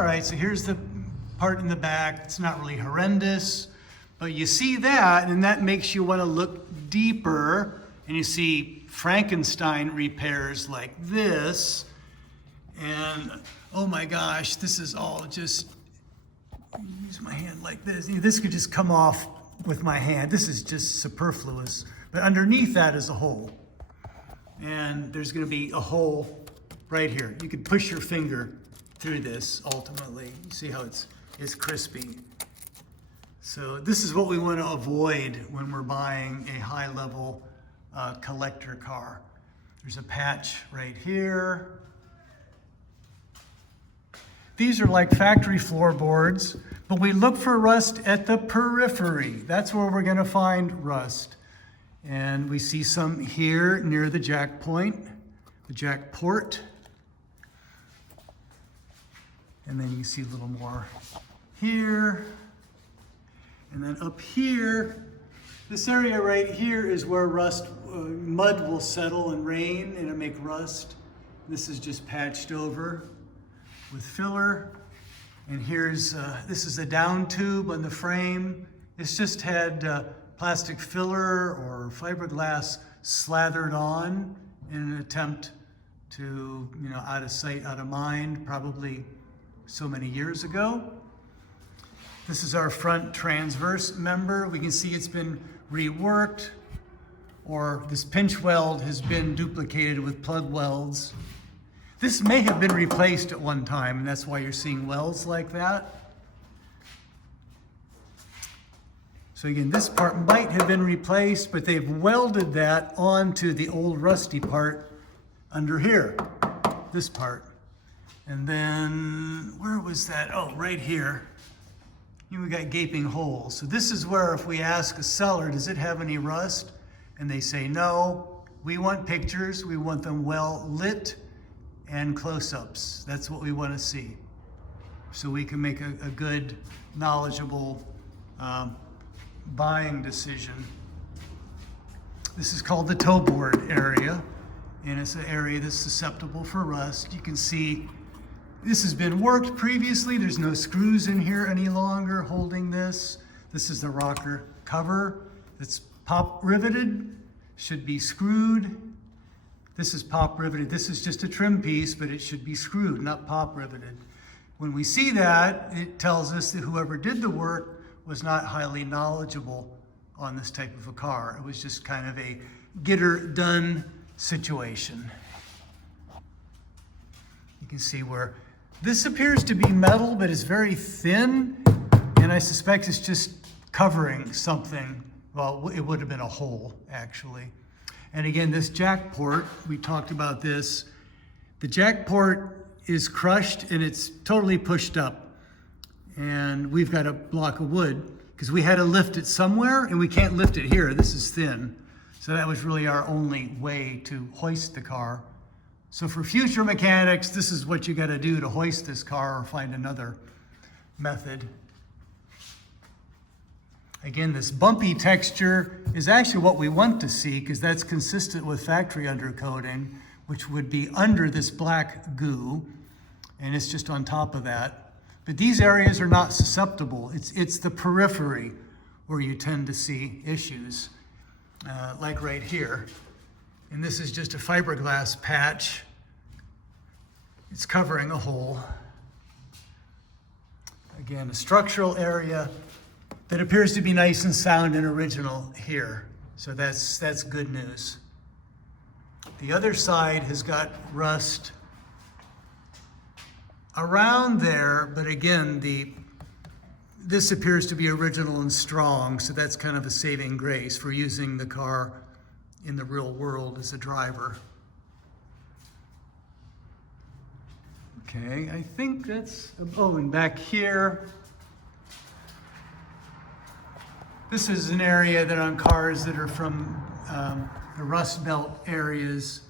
All right, so here's the part in the back. It's not really horrendous, but you see that, and that makes you want to look deeper, and you see Frankenstein repairs like this, and oh my gosh, this is all just, use my hand like this. This could just come off with my hand. This is just superfluous, but underneath that is a hole, and there's going to be a hole right here. You could push your finger through this ultimately. You see how it's crispy. So this is what we want to avoid when we're buying a high-level collector car. There's a patch right here. These are like factory floorboards, but we look for rust at the periphery. That's where we're going to find rust. And we see some here near the jack point, the jack port. And then you see a little more here. And then up here, this area right here is where rust, mud will settle and rain and it'll make rust. This is just patched over with filler. And here's, this is a down tube on the frame. It's just had plastic filler or fiberglass slathered on in an attempt to, out of sight, out of mind, probably so many years ago. This is our front transverse member. We can see it's been reworked, or this pinch weld has been duplicated with plug welds. This may have been replaced at one time, and that's why you're seeing welds like that. So again, this part might have been replaced, but they've welded that onto the old rusty part under here, this part. And then, where was that? Oh, right here. We got gaping holes. So this is where if we ask a seller, does it have any rust? And they say no, we want pictures. We want them well lit and close-ups. That's what we want to see. So we can make a good, knowledgeable buying decision. This is called the toe board area. And it's an area that's susceptible for rust. You can see this has been worked previously. There's no screws in here any longer holding this. This is the rocker cover. It's pop riveted, should be screwed. This is pop riveted. This is just a trim piece, but it should be screwed, not pop riveted. When we see that, it tells us that whoever did the work was not highly knowledgeable on this type of a car. It was just kind of a get her done situation. You can see where this appears to be metal, but it's very thin, and I suspect it's just covering something. Well, it would have been a hole, actually. And again, this jack port, we talked about this. The jack port is crushed and it's totally pushed up. And we've got a block of wood because we had to lift it somewhere, and we can't lift it here. This is thin. So that was really our only way to hoist the car. So for future mechanics, this is what you got to do to hoist this car or find another method. Again, this bumpy texture is actually what we want to see because that's consistent with factory undercoating, which would be under this black goo, and it's just on top of that. But these areas are not susceptible. It's the periphery where you tend to see issues, like right here. And this is just a fiberglass patch. It's covering a hole. Again, a structural area that appears to be nice and sound and original here. So that's good news. The other side has got rust around there, but again, this appears to be original and strong, so that's kind of a saving grace for using the car in the real world as a driver. Okay, I think that's, oh, and back here, this is an area that on cars that are from the Rust Belt areas